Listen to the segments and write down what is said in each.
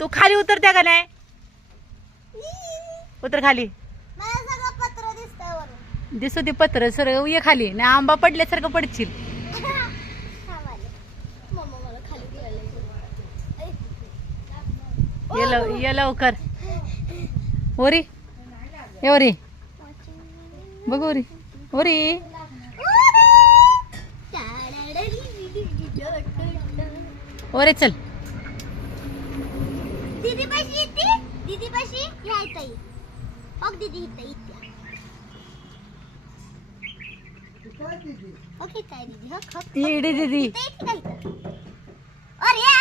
तू खाली उतरत्या का नाही? उतर खाली. दिसू दे पत्र सर ये खाली नाही आंबा पडल्यासारखं पडशील. ये लवकर. ओरी ये ओरी बघ ओरी ओरी. ओरे चल. दीदी पाशी येते. दीदी पाशी यायचं आहे. बघ दीदी इथं इथे. ओके काय दीदी हो खप. इडी दीदी. अरे या.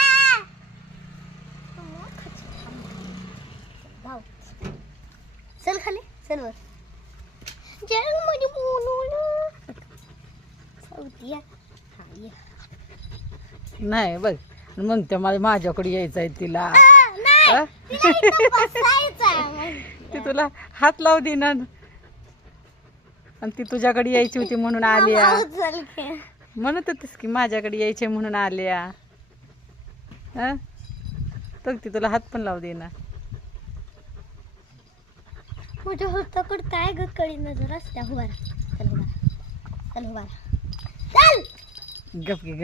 चल खाली चल वर. चल माझी बोलू. सौतिया. हा ये. नाही बघ मग त्या माझ्याकडे यायचं आहे तिला. ती तुला हात लावू दे ना आणि ती तुझ्याकडे यायची होती म्हणून आलिया. म्हणत होतीस की माझ्याकडे यायचे म्हणून आलिया. तर ती तुला हात पण लावू दे ना. माझ्या हाताकडे काय ग कळी नजर असत्या. हुबारा चल हुबारा चल हुबारा चल. गप की ग.